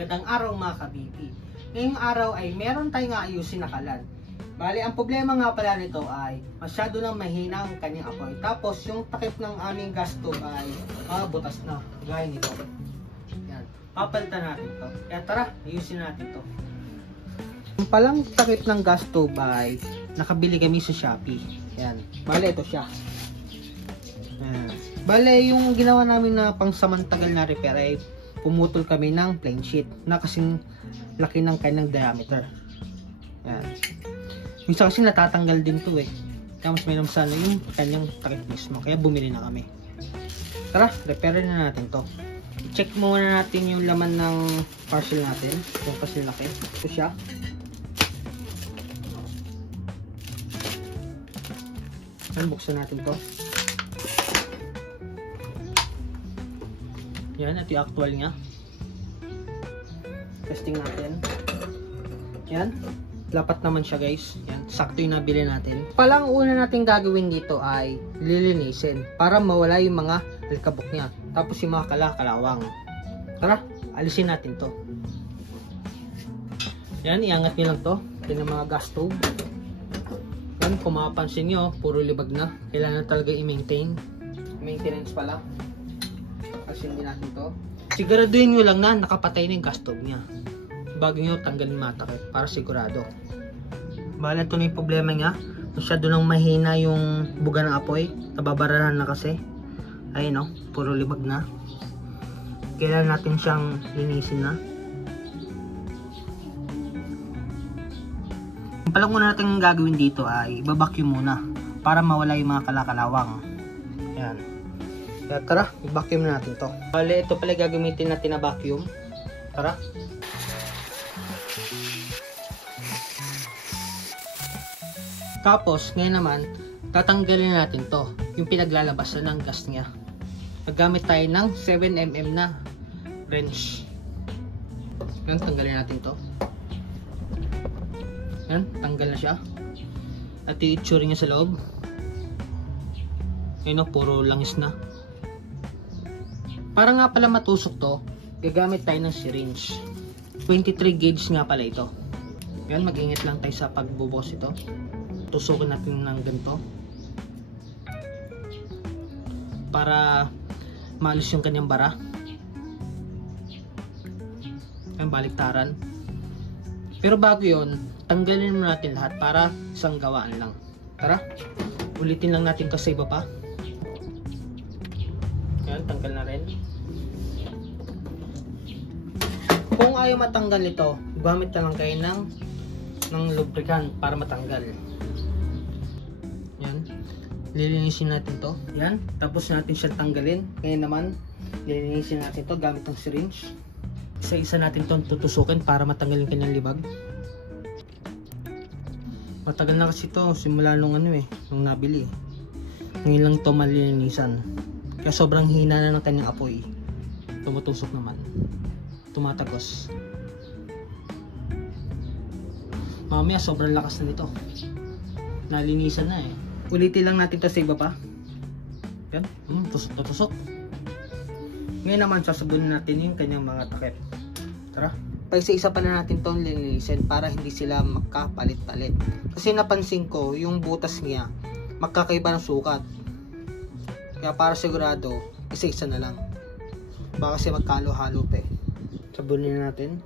Magandang araw mga kabibi. Ngayong araw ay meron tayong aayusin na kalan. Bali, ang problema nga pala nito ay masyado nang mahina ang kanyang apoy. Tapos yung takip ng aming gas stove ay butas na. Gaya nito. Yan. Papalitan natin to. Kaya tara, ayusin natin to. Yung palang takip ng gas stove ay nakabili kami sa Shopee. Yan. Bali, ito siya. Yan. Bali, yung ginawa namin na pangsamantagal na repair ay pumutol kami ng plain sheet na kasing laki ng kanyang diameter. Yan. Minsan kasi natatanggal din to eh. Kaya mas mayroon sana yung kanyang takip mismo. Kaya bumili na kami. Tara, repairin na natin to. I-check muna natin yung laman ng parcel natin. Kung kasi laki. Ito siya. Buksan natin to. Yan, ito yung actual niya. Testing natin. Yan. Lapat naman siya guys. Yan. Sakto yung nabili natin. Palang una natin gagawin dito ay lilinisin. Para mawala yung mga alikabok niya. Tapos yung mga kalakalawang. Tara, alisin natin to. Yan, iangat nyo lang to. Yan ang mga gas stove. Yan, kung mapapansin nyo, puro libag na. Kailangan talaga i-maintain. Maintenance pala. Alisin din natin to. Siguraduhin nyo lang na nakapatay na yung gas stove niya bago nyo tanggalin matakip para sigurado. Bala, ito na yung problema niya. Masyado nang mahina yung buga ng apoy. Nababarahan na kasi. Ayun o, puro libag na. Kailangan natin siyang linisin na. Yung palang muna natin gagawin dito ay ibabacuum muna para mawala yung mga kalakalawang. Yan. Kaya tara, i-vacuum natin to. Bale, ito pala gagamitin natin na vacuum. Tara. Tapos, ngayon naman, tatanggalin natin to. Yung pinaglalabasan ng gas niya. Maggamit tayo ng 7mm na wrench. Yan, tanggalin natin to. Yan, tanggal na siya. At yung itsura niya sa loob. Ayun o, puro langis na. Para nga pala matusok to, gagamit tayo ng syringe. 23 gauge nga pala ito. Yan, mag-ingat lang tayo sa pagbubos ito. Tusukin natin ng ganito. Para maalis yung kanyang bara. Yan, baliktaran. Pero bago yun, tanggalin muna natin lahat para isang gawaan lang. Tara, ulitin lang natin kasi iba pa. Yan, tanggal na rin. Kung ayaw matanggal ito, gamit na lang kayo ng lubricant para matanggal. Yan. Lilinisin natin to. Yan. Tapos natin siya tanggalin. Ngayon naman, lilinisin natin to gamit ng syringe. Isa-isa natin to tutusukin para matanggal yung kanyang libag. Matagal na kasi to. Simula nung nung nabili. Ngayon lang to malilinisan. Kaya sobrang hina na ng kanyang apoy. Tumutusok naman. Tumatagos. Mamaya sobrang lakas na nito. Nalinisan na eh. Ulitin lang natin to sa iba pa. Yan. Tusok na tusok. Ngayon naman sasabunin natin yung kanyang mga takip. Tara. Isa-isa pa na natin itong linisin para hindi sila magkapalit-palit. Kasi napansin ko yung butas niya magkakaiba ng sukat. Kaya para sigurado, isa-isa na lang. Baka kasi magkalo-halo pa eh. Sabunin na natin.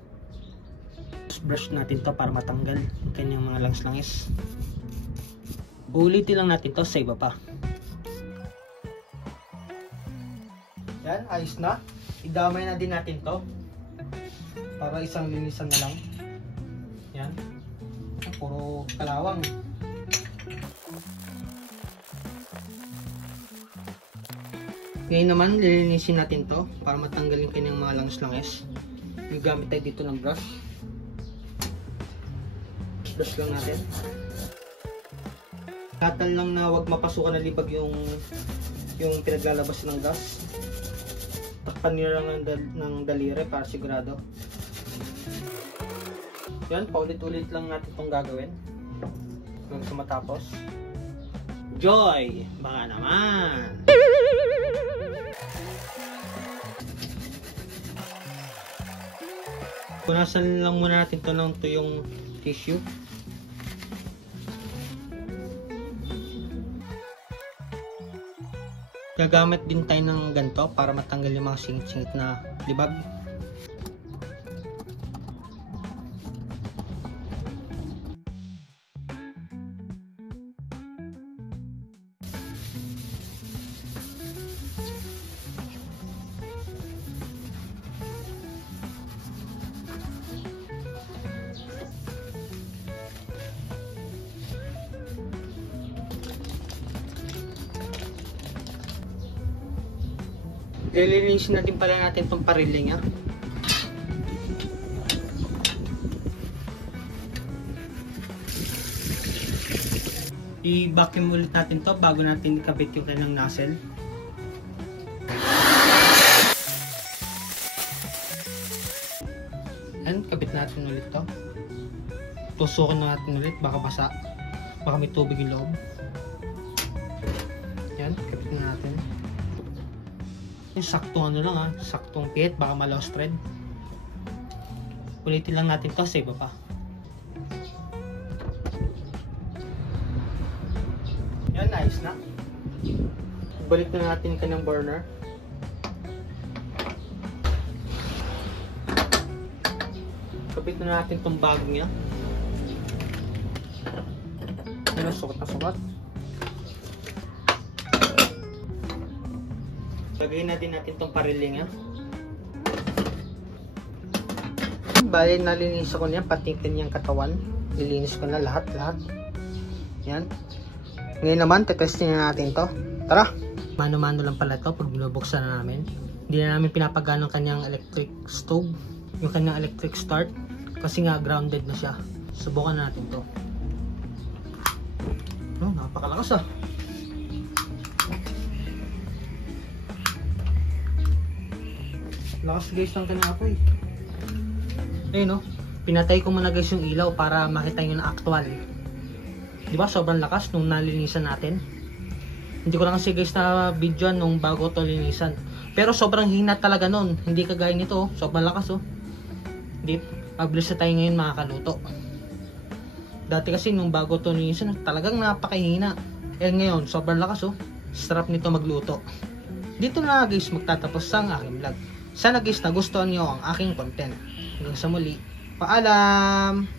Brush natin to para matanggal yung kanyang mga langis-langis. Ulitin lang natin to sa iba pa. Yan, ayos na. Idamay na din natin to para isang linisan na lang. Yan. Puro kalawang. Ngayon naman, lilinisin natin to para matanggal yung kanyang mga langis-langis. Gamit tayo dito ng brush. Brush lang natin. Tatal lang na wag mapasukan na libag yung pinaglalabas ng gas. Takpan nyo lang ng daliri para sigurado. Yan, paulit-ulit lang natin itong gagawin. Hanggang sa matapos. Joy! Baka naman! Punasan lang muna natin ito ng tuyong tissue. Gagamit din tayo ng ganito para matanggal yung mga singit-singit na libag. Lilinisin na din pala natin itong pariling niya. I-vacuum ulit natin to bago natin ikabit yung kanyang nozzle. Yan, kabit natin ulit to. Tusukin na natin ulit, baka basa. Baka may tubig yung loob. Yan, kabit na natin. Yung saktong ano lang saktong pihit, baka malaw spread. Ulitin lang natin to sa iba pa. Yan, ayos na. Balik na natin yung kanyang burner. Kapit na natin itong bagong niya. Yan, sukat na sukat. Lagay na din natin itong pariling niya. Bali, nalinis ko niya, pati kanyang katawan. Nilinis ko na lahat. Yan. Ngayon naman, testing na natin to. Tara! Mano-mano lang pala to pag binubuksan na namin. Hindi na namin pinapagano kanyang electric stove. Yung kanyang electric start. Kasi nga grounded na siya. Subukan natin to. Oh, napakalakas Lakas guys ng kanyang apoy. Ayun pinatay ko muna guys yung ilaw para makita nyo na actual. Diba sobrang lakas nung nalinisan natin. Hindi ko lang kasi guys na video nung bago to linisan. Pero sobrang hina talaga nun. Hindi kagaya nito sobrang lakas Hindi, mabilis na tayo ngayon makakaluto. Dati kasi nung bago to linisan talagang napakahina. Ngayon sobrang lakas Sarap nito magluto. Dito na guys magtatapos ang aking vlog. Sana guys nagustuhan nyo ang aking content. Hanggang sa muli, paalam!